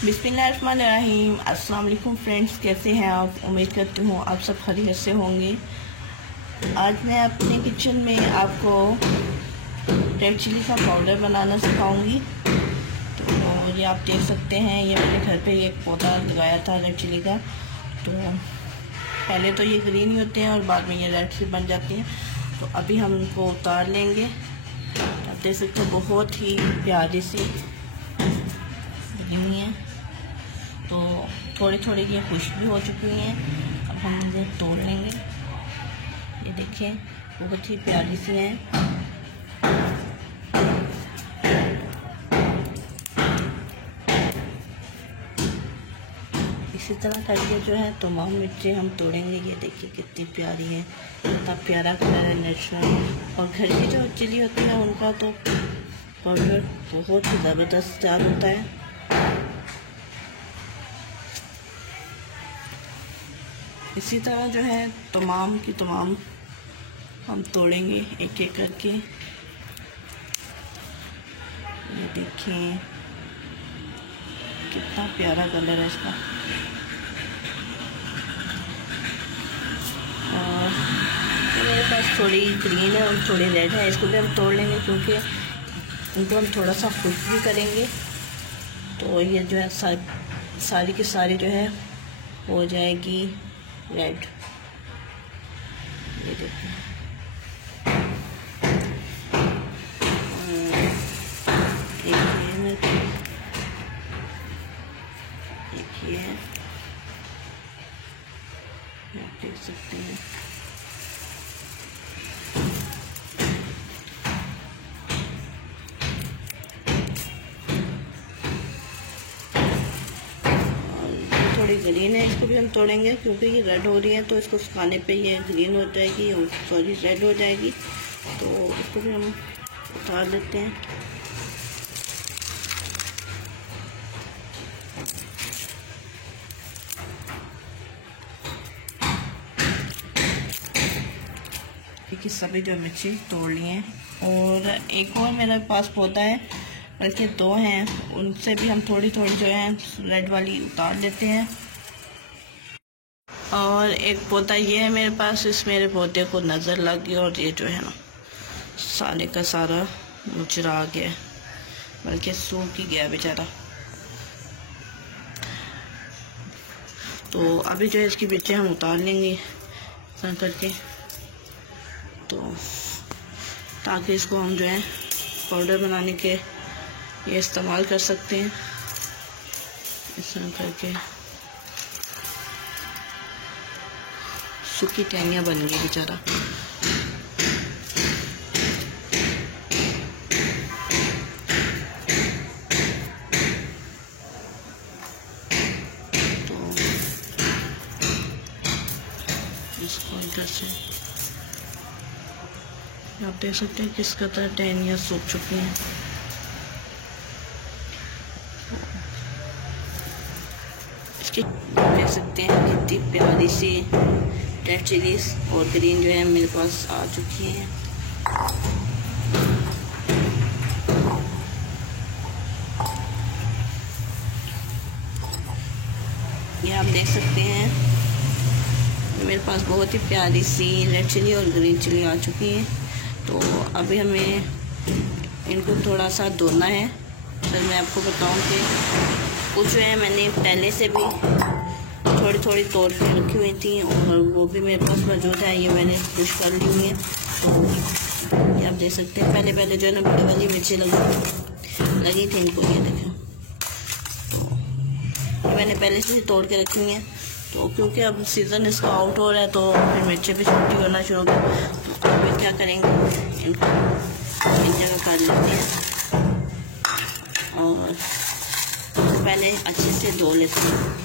बिस्मिल्लाहिर्रहमानिर्रहीम। अस्सलाम वालेकुम फ्रेंड्स, कैसे हैं आप? उम्मीद करती हूँ आप सब खैरियत से होंगे। आज मैं अपने किचन में आपको रेड चिली का पाउडर बनाना सिखाऊंगी। तो ये आप देख सकते हैं, ये मैंने घर पे एक पौधा लगाया था रेड चिली का। तो पहले तो ये ग्रीन ही होते हैं और बाद में ये रेड से बन जाती हैं। तो अभी हम उनको उतार लेंगे। आप देख सकते हैं बहुत ही प्यारी सी हुई हैं। तो थोड़ी थोड़ी ये खुश भी हो चुकी हैं। अब हम इन्हें तोड़ लेंगे। ये देखें, बहुत ही प्यारी सी हैं। इसी तरह करके जो है तमाम मिर्चें हम तोड़ेंगे। ये देखिए कितनी प्यारी है, कितना प्यारा कलर है नेचुरल। और घर की जो चिली होती है उनका तो पाउडर बहुत ही ज़बरदस्त तैयार होता है। इसी तरह जो है तमाम की तमाम हम तोड़ेंगे एक एक करके। ये देखें कितना प्यारा कलर है इसका। और मेरे पास थोड़ी ग्रीन है और थोड़ी रेड है, इसको भी हम तोड़ लेंगे क्योंकि इनको हम थोड़ा सा खुश भी करेंगे। तो ये जो है सारी की सारी जो है हो जाएगी रेड। ये देखिए, एक ये है, आप देख सकते हैं। थोड़ी ग्रीन है, इसको भी हम तोड़ेंगे क्योंकि ये रेड हो रही है। तो इसको सुखाने पे ये ग्रीन हो जाएगी, सॉरी रेड हो जाएगी। तो इसको भी हम उतार लेते हैं। देखिए सभी जो मिर्ची तोड़ ली हैं। और एक और मेरे पास पौधा है, बल्कि दो हैं, उनसे भी हम थोड़ी थोड़ी जो है रेड वाली उतार लेते हैं। और एक पौधा ये है मेरे पास, इस मेरे पौधे को नज़र लग गई और ये जो है ना सारे का सारा मुरझा गया, बल्कि सूख ही गया बेचारा। तो अभी जो है इसकी मिर्चें हम उतार लेंगे इस करके, तो ताकि इसको हम जो है पाउडर बनाने के ये इस्तेमाल कर सकते हैं। इस तरह करके सूखी टहनियाँ बन गई बेचारा। तो इसको इधर से आप देख सकते हैं किस कदर टहनियाँ सूख चुकी हैं। इसकी देख सकते हैं कितनी प्यारी सी रेड चिलीज और ग्रीन जो है मेरे पास आ चुकी हैं। ये आप देख सकते हैं मेरे पास बहुत ही प्यारी सी रेड चिली और ग्रीन चिली आ चुकी है। तो अभी हमें इनको थोड़ा सा धोना है। फिर मैं आपको बताऊं कि कुछ जो है मैंने पहले से भी थोड़ी थोड़ी तोड़ के रखी हुई थी और वो भी मेरे पास मौजूद है। ये मैंने खुश कर ली हुई है। ये आप देख सकते हैं पहले पहले जो है ना बड़ी वाली मिर्ची लगी थी इनको। ये देखें, ये मैंने पहले से ही तोड़ के रखी हुई है। तो क्योंकि अब सीज़न इसका आउट हो रहा है तो फिर मिर्चें भी छोटी होना शुरू हो गई। तो अभी क्या करेंगे, इनको इन जगह कर लेते हैं और पहले अच्छे से धो लेते हैं।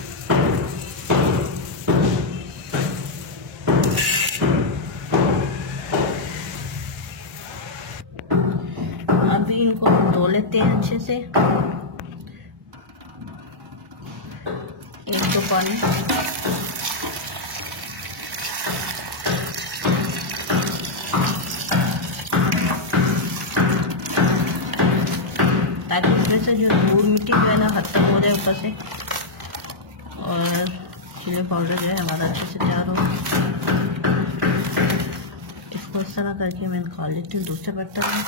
अभी इनको धो लेते हैं अच्छे से। एक तो पानी ताकि से जो धूल मिट्टी जो है ना खत्म हो रहा है ऊपर से, और चिली पाउडर जो है हमारा अच्छे से तैयार हो। इसको इस तरह करके मैं निकाल लेती हूँ दूसरे बर्तन में।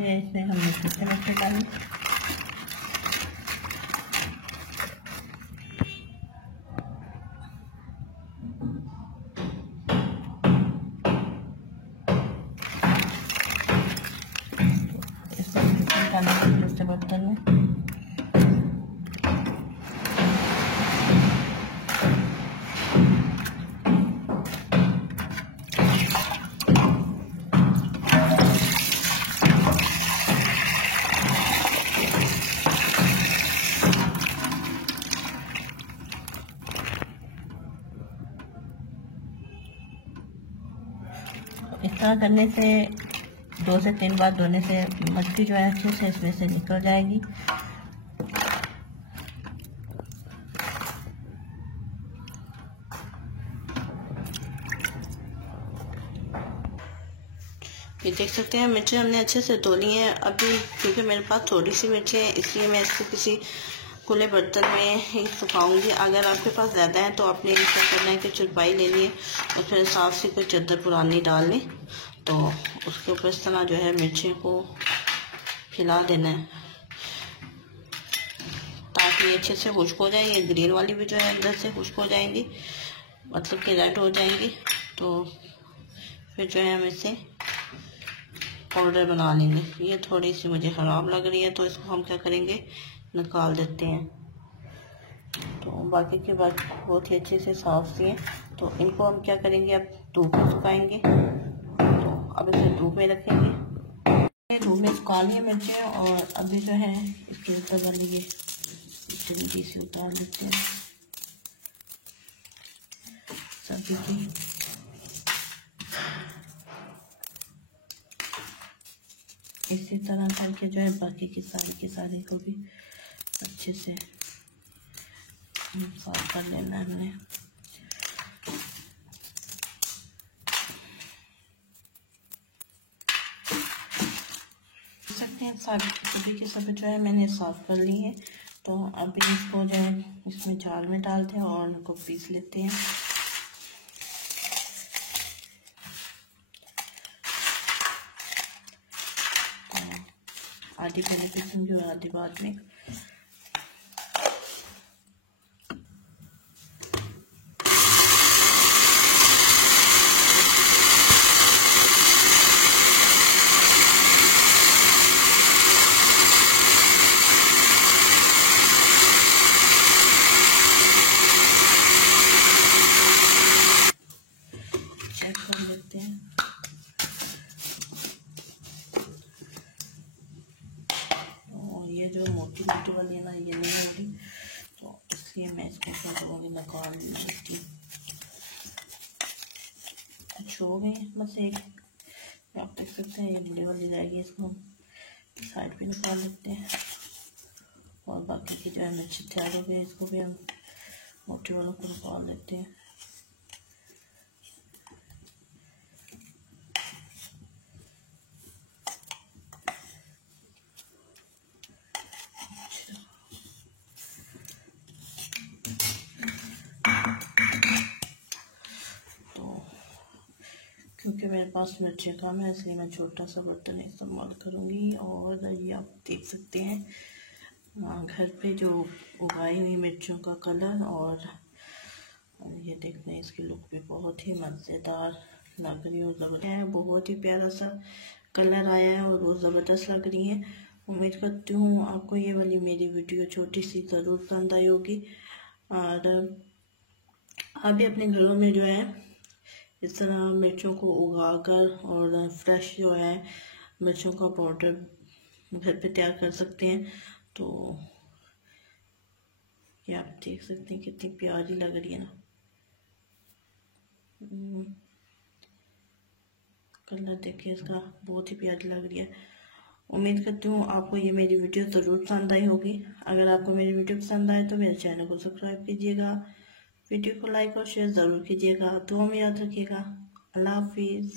ये इसमें हमने दूसरे बर्तन डालें। दूसरे बर्तन में इस तरह करने से 2 से 3 बार धोने से मट्टी जो है अच्छे से इसमें से निकल जाएगी। ये देख सकते हैं मिर्ची हमने अच्छे से धो ली है। अभी क्योंकि मेरे पास थोड़ी सी मिर्ची है इसलिए मैं इसको किसी खुले बर्तन में ही सुखाऊंगी। अगर आपके पास ज़्यादा है तो आपने इसे करना है कि चुरपाई ले लिए और फिर साफ सी कोई चादर पुरानी डाल ली, तो उसके ऊपर इस तरह जो है मिर्ची को फैला देना है ताकि अच्छे से खुश्क हो जाए। ये ग्रीन वाली भी जो है अंदर से खुश्क हो जाएंगी, मतलब कि रेड हो जाएंगी। तो फिर जो है हम इसे पाउडर बना लेंगे। ये थोड़ी सी मुझे ख़राब लग रही है तो इसको हम क्या करेंगे, निकाल देते हैं। तो बाकी की बात बहुत ही अच्छे से साफ सी है। तो इनको हम क्या करेंगे, अब धूप में सुखाएंगे। तो अब इसे धूप में रखेंगे। धूप में सुखा लिए मिर्ची, और अभी जो है इसके ऊपर बनेंगे जल्दी से उतार लेते हैं सब्जी की। इसी तरह करके जो है बाकी की सारी को भी अच्छे से साफ कर लेना है हमने। सकते हैं सभी के सभी जो है मैंने साफ कर ली है। तो अभी इसको जो है इसमें जार में डालते हैं और इनको पीस लेते हैं। आधी पहले पीसूंगी और आधी बाद में। चेक कर लेते हैं। ये जो मोटी वाली है ना, ये नहीं होगी, तो इसलिए मैं इसको क्या करूँगी, निकाल लेती हूँ। अच्छी हो गई, बस एक आप देख सकते हैं ये गिले वाली जाएगी, इसको साइड पे निकाल लेते हैं। और बाकी की जो है मिर्ची तैयार हो गई, इसको भी हम मोटी वालों को निकाल लेते हैं। क्योंकि मेरे पास मिर्ची कम है इसलिए मैं छोटा सा बर्तन इस्तेमाल करूँगी। और ये आप देख सकते हैं घर पे जो उगाई हुई मिर्चों का कलर, और ये देखते हैं इसकी लुक भी बहुत ही मज़ेदार लग रही है और ज़बरदस्त है। बहुत ही प्यारा सा कलर आया है और बहुत ज़बरदस्त लग रही है। उम्मीद करती हूँ आपको ये वाली मेरी वीडियो छोटी सी ज़रूर पसंद आई होगी। और अभी अपने घरों में जो है इस तरह मिर्चों को उगाकर और फ्रेश जो है मिर्चों का पाउडर घर पे तैयार कर सकते हैं। तो ये आप देख सकते हैं कितनी प्यारी लग रही है ना, कलर देखिए इसका, बहुत ही प्यारी लग रही है। उम्मीद करती हूँ आपको ये मेरी वीडियो ज़रूर पसंद आई होगी। अगर आपको मेरी वीडियो पसंद आए तो मेरे चैनल को सब्सक्राइब कीजिएगा। वीडियो को लाइक और शेयर ज़रूर कीजिएगा। दुआ में याद रखिएगा। अल्लाह हाफिज़।